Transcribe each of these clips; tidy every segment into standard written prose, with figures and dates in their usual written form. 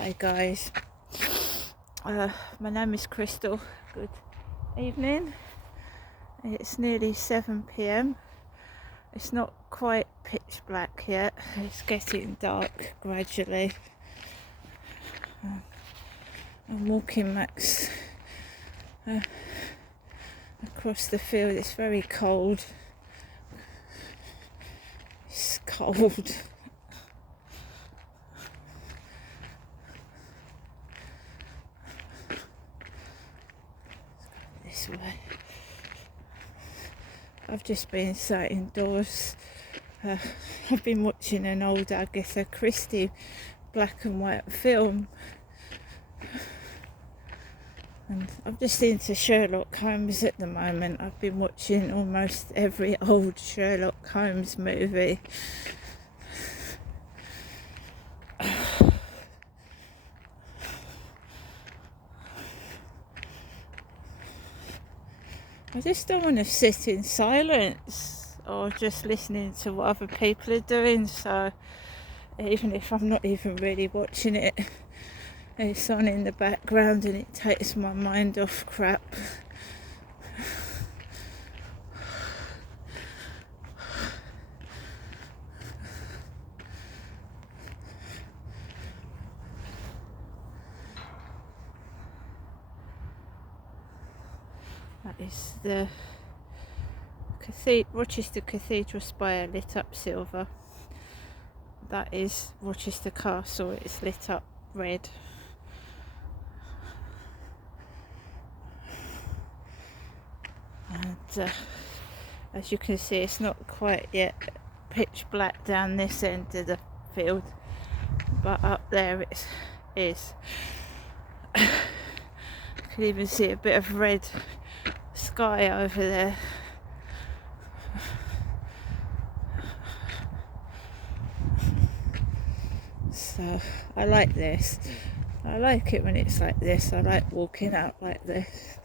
Hi guys, my name is Crystal. Good evening. It's nearly 7 p.m. It's not quite pitch black yet. It's getting dark gradually. I'm walking Max across the field. It's very cold. It's cold. This way. I've just been sat indoors. I've been watching an old Agatha Christie black and white film, and I'm just into Sherlock Holmes at the moment. I've been watching almost every old Sherlock Holmes movie. I just don't want to sit in silence or just listening to what other people are doing, so even if I'm not even really watching it, it's on in the background and it takes my mind off crap. That is the Rochester Cathedral spire lit up silver. That is Rochester Castle, it's lit up red. And as you can see, it's not quite yet pitch black down this end of the field, but up there it is. I can even see a bit of red sky over there. So I like this. I like it when it's like this. I like walking out like this.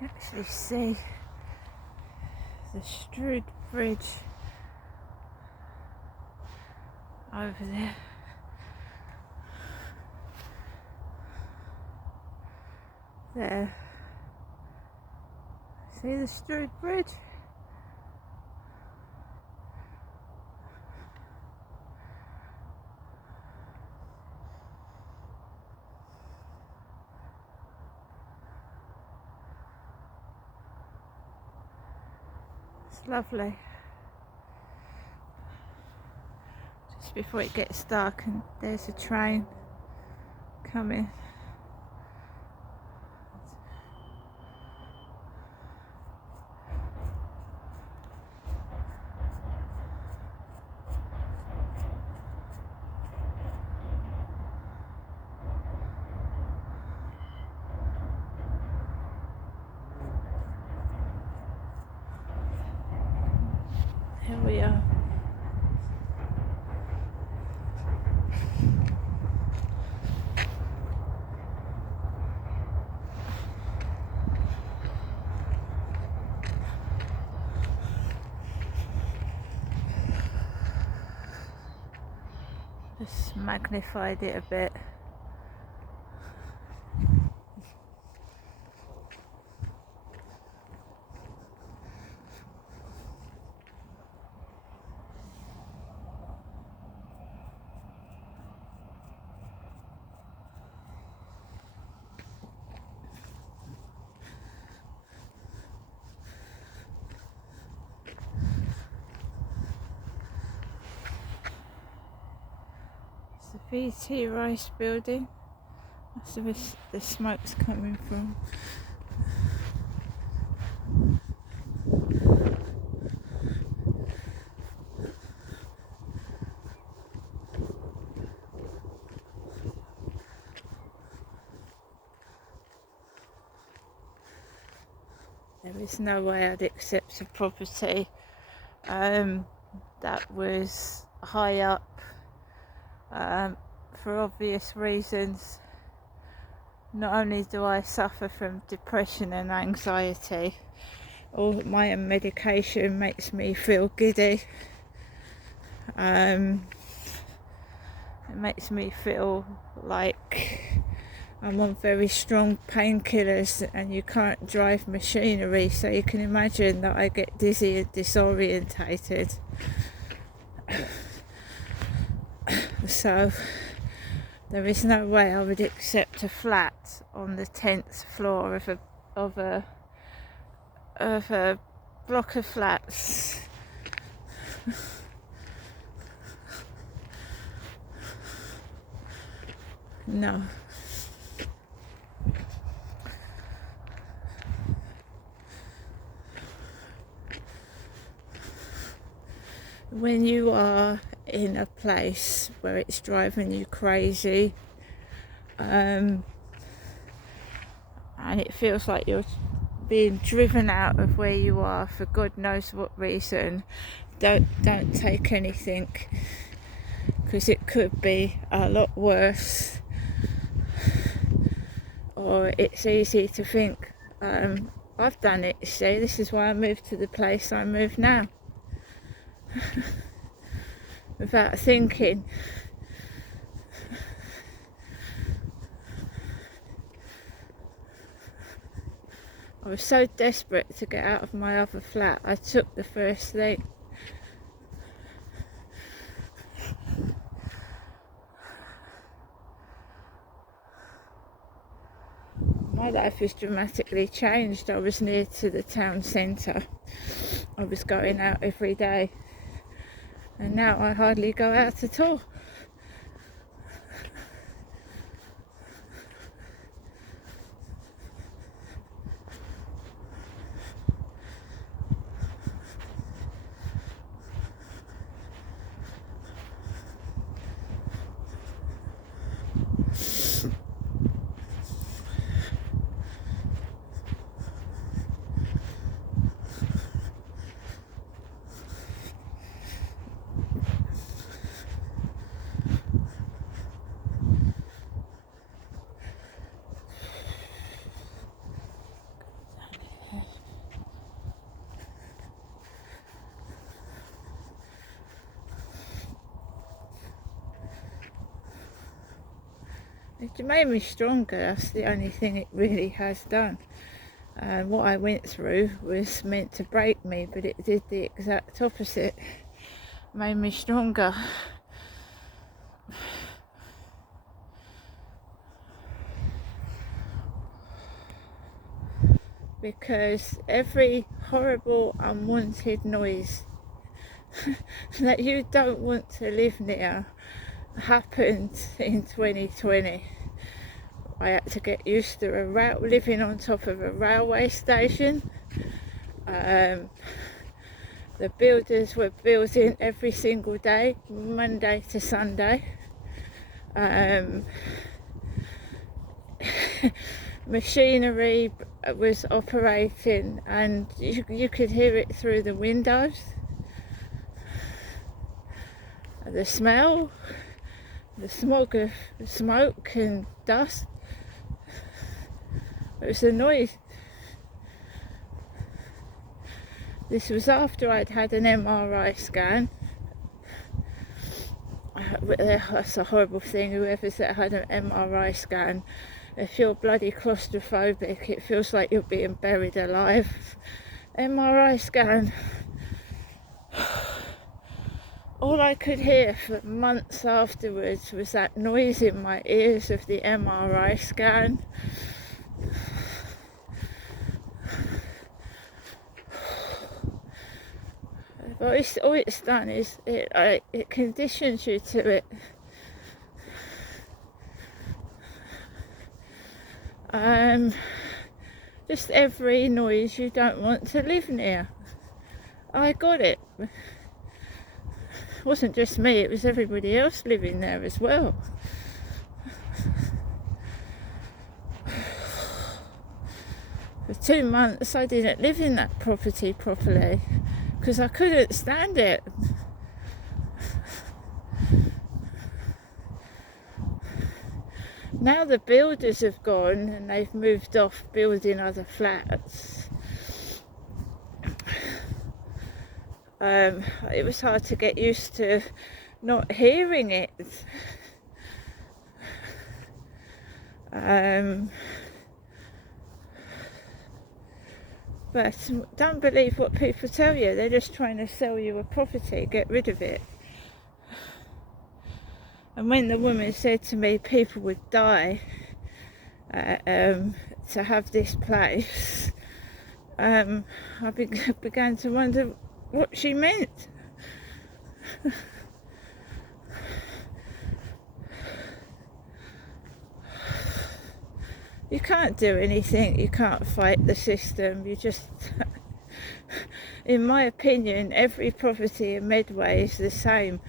You can actually see the Strood Bridge over there. There. See the Strood Bridge? It's lovely. Just before it gets dark, and there's a train coming. Here we are. Just magnified it a bit. The VT Rice building. That's where the smoke's coming from. There is no way I'd accept a property that was high up, for obvious reasons. Not only do I suffer from depression and anxiety, all my medication makes me feel giddy. It makes me feel like I'm on very strong painkillers, and you can't drive machinery, so you can imagine that I get dizzy and disorientated. So there is no way I would accept a flat on the 10th floor of a block of flats. No. When you are in a place where it's driving you crazy, and it feels like you're being driven out of where you are for God knows what reason, don't take anything, because it could be a lot worse. Or it's easy to think, I've done it, see, this is why I moved to the place I move now. Without thinking. I was so desperate to get out of my other flat, I took the first thing. My life has dramatically changed. I was near to the town centre. I was going out every day. And now I hardly go out at all. It made me stronger, that's the only thing it really has done. What I went through was meant to break me, but it did the exact opposite. Made me stronger. Because every horrible, unwanted noise that you don't want to live near happened in 2020. I had to get used to living on top of a railway station. The builders were building every single day, Monday to Sunday. Machinery was operating, and you could hear it through the windows. The smell, the smog of smoke and dust. It was a noise. This was after I'd had an MRI scan. that's a horrible thing, whoever's that had an MRI scan, if you're bloody claustrophobic, it feels like you're being buried alive. MRI scan. All I could hear for months afterwards was that noise in my ears of the MRI scan. All it's done is it conditions you to it. Just every noise you don't want to live near. I got it. It wasn't just me, it was everybody else living there as well. For 2 months I didn't live in that property properly because I couldn't stand it. Now the builders have gone and they've moved off building other flats. It was hard to get used to not hearing it. But don't believe what people tell you. They're just trying to sell you a property, get rid of it. And when the woman said to me people would die to have this place, I began to wonder what she meant. You can't do anything, you can't fight the system, you just... In my opinion, every property in Medway is the same.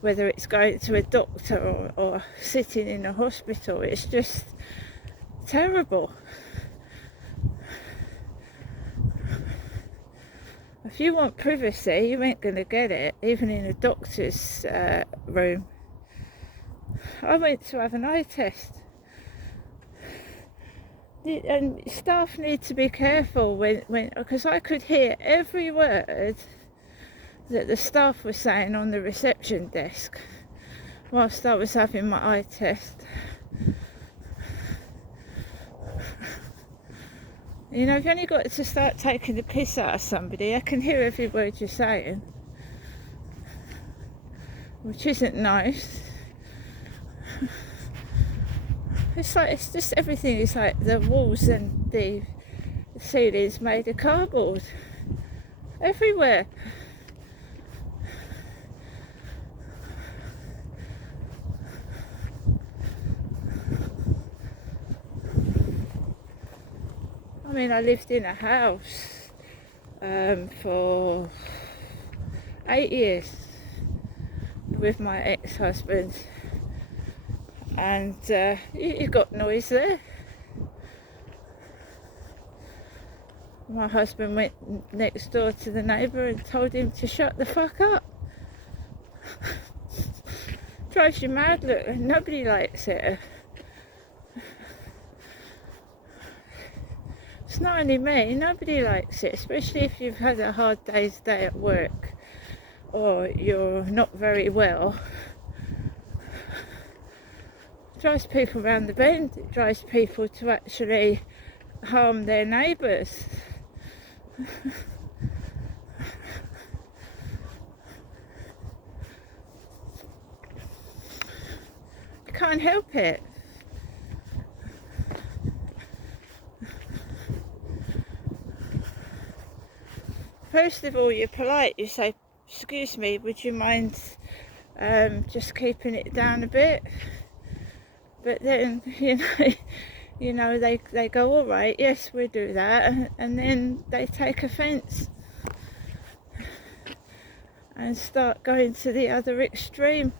Whether it's going to a doctor or sitting in a hospital, it's just terrible. If you want privacy, you ain't going to get it, even in a doctor's room. I went to have an eye test. And staff need to be careful because I could hear every word that the staff was saying on the reception desk whilst I was having my eye test. You know, you've only got to start taking the piss out of somebody. I can hear every word you're saying, which isn't nice. It's just everything is like the walls and the ceilings made of cardboard everywhere. I mean, I lived in a house for 8 years with my ex-husband. And you got noise there. My husband went next door to the neighbour and told him to shut the fuck up. Drives you mad, look, nobody likes it. It's not only me, nobody likes it, especially if you've had a hard day's day at work or you're not very well. It drives people around the bend. It drives people to actually harm their neighbours. You can't help it. First of all, you're polite. You say, "Excuse me, would you mind just keeping it down a bit?" But then, you know, they go, "All right, yes, we'll do that," and then they take offence and start going to the other extreme.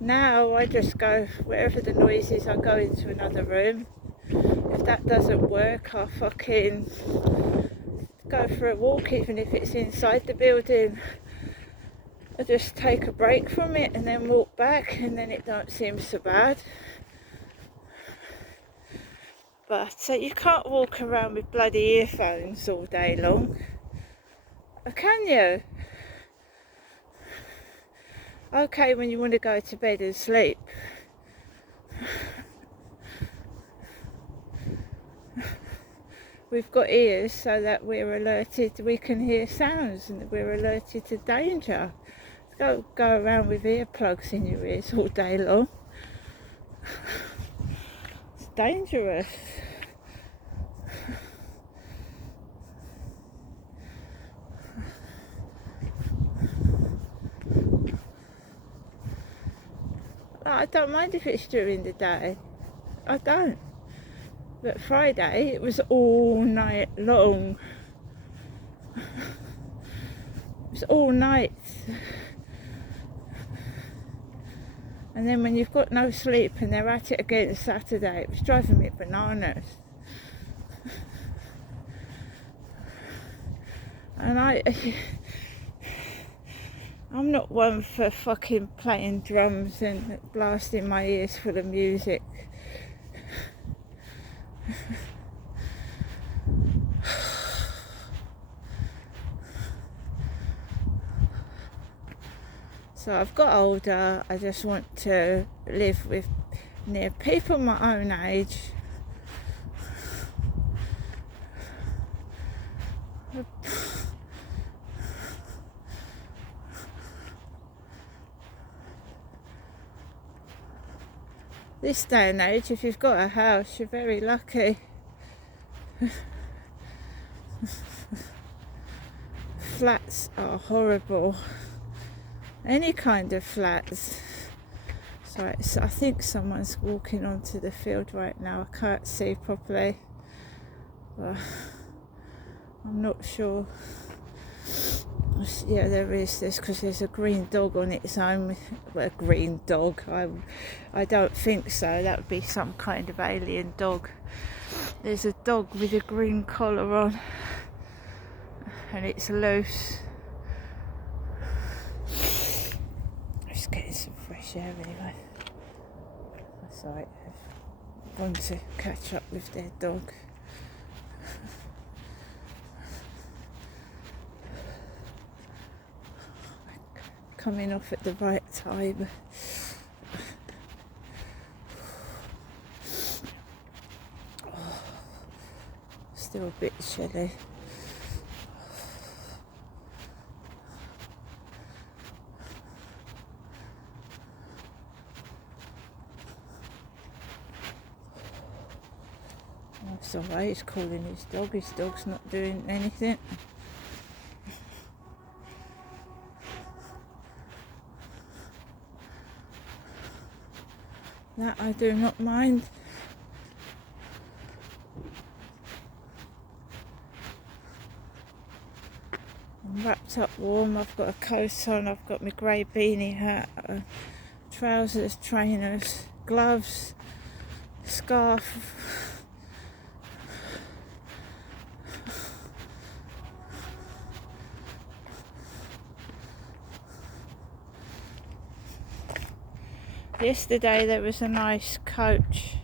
Now I just go, wherever the noise is, I go into another room. If that doesn't work, I'll fucking go for a walk, even if it's inside the building. I just take a break from it and then walk back, and then it don't seem so bad. But you can't walk around with bloody earphones all day long, or can you? Okay, when you want to go to bed and sleep. We've got ears so that we're alerted, we can hear sounds and we're alerted to danger. Don't go around with earplugs in your ears all day long. It's dangerous. I don't mind if it's during the day. I don't. But Friday, it was all night long. It was all night. And then when you've got no sleep and they're at it again Saturday, it was driving me bananas. And I'm not one for fucking playing drums and blasting my ears full of music. So I've got older, I just want to live with near people my own age. This day and age, if you've got a house, you're very lucky. Flats are horrible. Any kind of flats. So I think someone's walking onto the field right now. I can't see properly. But I'm not sure. Yeah, there is this because there's a green dog on its own. Well, a green dog. I don't think so. That would be some kind of alien dog. There's a dog with a green collar on, and it's loose. Just getting some fresh air anyway. That's right. I want to catch up with their dog. Coming off at the right time. Still a bit chilly. It's alright, he's calling his dog. His dog's not doing anything. That I do not mind. I'm wrapped up warm, I've got a coat on, I've got my grey beanie hat, trousers, trainers, gloves, scarf. Yesterday there was a nice coach.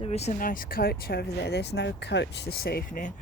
There was a nice coach over there. There's no coach this evening.